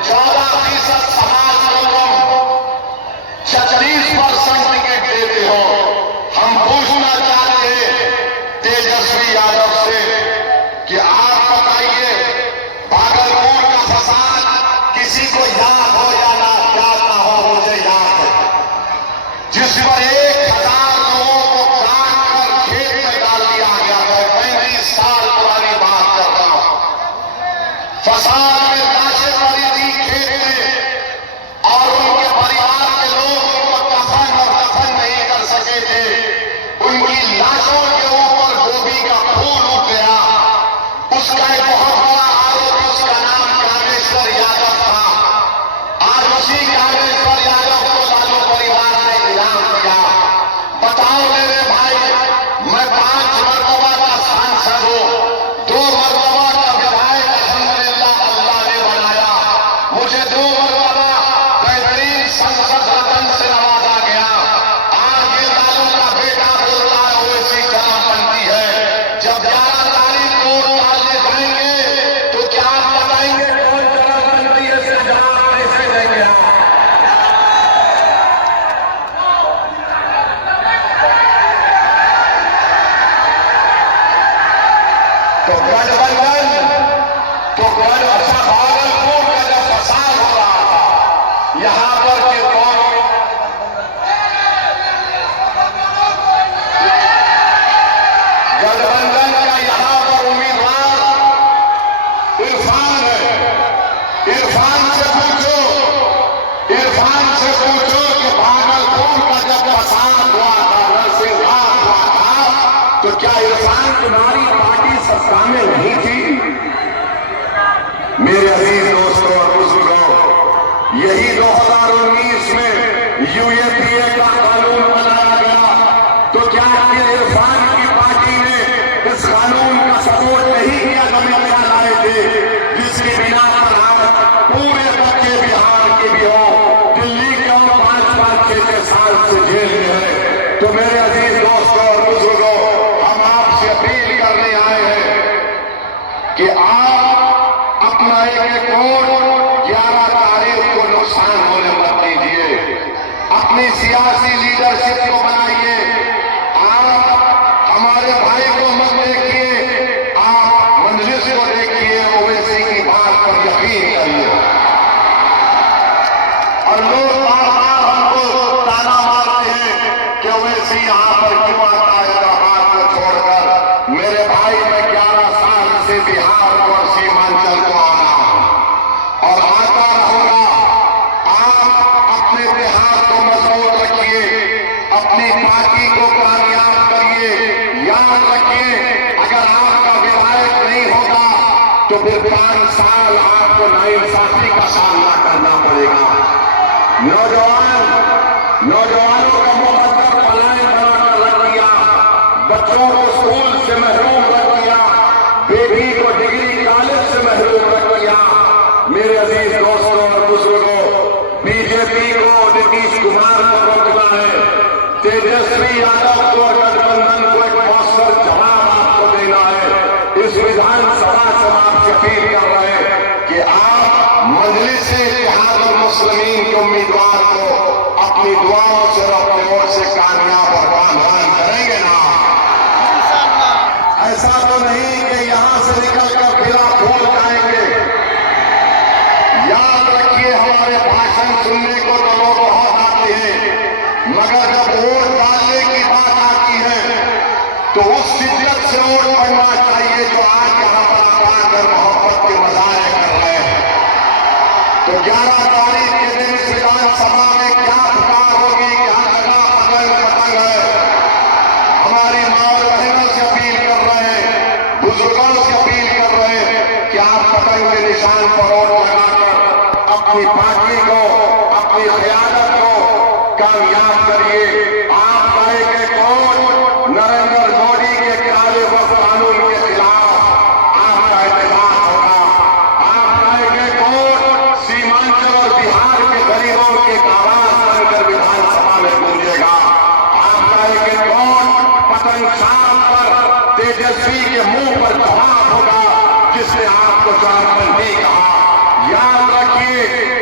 14% समाज को तुम 36% टिकट देते हो। हम पूछना चाहते हैं तेजस्वी यादव से कि आप बताइए, भागलपुर का फसाद किसी को याद हो या ना याद ना हो, मुझे याद है, जिस पर 1000 लोगों को काट कर खेत में डाल दिया गया था। 35 साल पुरानी बात कर रहा हूं। फसाद में लाशें पड़ी थी खेत में और उनके परिवार के लोग उनको कफन और दफन नहीं कर सके थे। उनकी लाशों के ऊपर गोभी का फूल उग गया। उसका एक बहुत बड़ा आरोपी, उसका नाम कामेश्वर यादव था। आज उसी कामेश्वर यादव को लालू परिवार ने इनाम दिया। बताओ मेरे भाई, मैं 5 मरतबा का सांसद हूं, 2 मरतबा का विधायक अल्हम्दुलिल्लाह अल्लाह ने बनाया। मुझे 2 मरतबा बेहतरीन संसद रत्न से नवाजा गया। आज ये लालू का बेटा बोलता है ओवैसी चरमपंथी है। जब 11 तारीख को वोट डालने जाएंगे तो क्या आप बताएंगे कौन चरमपंथी है? इसका जवाब कैसे देंगे आप? तो गठबंधन अच्छा, भागलपुर का जब फसाद हो रहा था यहां पर के कौन गठबंधन का यहां पर उम्मीदवार इरफान है। इरफान से पूछो कि भागलपुर का जब फसाद हुआ था, नरसिंहवाद हुआ था, तो क्या इरफान तुम्हारी पार्टी सत्ता में नहीं थी? मेरे अजीज दोस्तों और बुजुर्गों, यही 2019 में यूएपीए का कानून बनाया गया। तो क्या इरफान की पार्टी ने इस कानून का सपोर्ट नहीं किया जब अमित लाए थे, जिसके बिना पर आज पूरे बच्चे बिहार के भी हो, दिल्ली के और 5-5, 6-6 साल से जेल में है। तो मेरे अजीज दोस्तों और बुजुर्गों, हम आपसे अपील करने आए हैं कि आप अपना एक वोट 11 तारीख को नुकसान होने मत दीजिए। अपनी सियासी लीडरशिप को बनाइए। आप हमारे भाई को मत देखिए, आप मजलिस को देखिए, ओवैसी की बात पर यकीन करिए। और लोग बार-बार हमको ताना मारते हैं कि ओवैसी यहां पर क्यों आता है बात को छोड़कर। मेरे भाई, मैं 11 साल से बिहार और सीमांचल को आना और आता रहूंगा। आप अपने बिहार को मजबूत रखिए, अपनी पार्टी को कामयाब करिए। याद रखिए, अगर आपका विधायक नहीं होगा तो फिर 5 साल आपको नाइंसाफी का सामना करना पड़ेगा। नौजवानों का मुकद्दर पलायन बनाकर रख दिया, बच्चों को स्कूल से महरूम रख दिया, बेटी को डिग्री कॉलेज से महरूम रख दिया। मेरे अजीज दोस्तों और बुजुर्गों, बीजेपी को नीतीश कुमार को रोकना है, तेजस्वी यादव को और गठबंधन को एक मौसर जवाब आपको देना है। इस विधानसभा से आपसे अपील कर रहे हैं कि आप मजलिस इत्तेहादुल मुस्लिमीन के उम्मीदवार को अपनी दुआओं से और अपने वोट से कामयाब और कामयाब करेंगे ना। ऐसा तो नहीं कि यहां से निकलकर फिर आप भूल जाएंगे। याद रखिए, हमारे भाषण सुनने को तो लोग बहुत आते हैं, मगर जब वोट डालने की बात आती है तो उस शिद्दत से वोट पड़ना चाहिए जो आज यहां पर आकर मोहब्बत के मजारे कर रहे हैं। तो 11 तारीख के दिन इस विधानसभा में क्या पुकार होगी, क्या लगा पतंग है। हमारी माँ और बहनों से अपील कर रहे हैं, बुजुर्गों से अपील कर रहे हैं कि आप पतंग के निशान पर वोट लगाकर अपनी पार्टी को, अपनी क़यादत को कामयाब करिए। आपका एक वोट नरेंद्र मोदी के किराए वक्त कानून के खिलाफ आपका एहतजाज होगा। आपका एक वोट सीमांचल और बिहार के गरीबों के आवाज बनकर विधानसभा में गूंजेगा। आपका एक वोट पतंग छाप पर तेजस्वी के मुंह पर जवाब होगा जिसने आपको चरमपंथी कहा। याद रखिए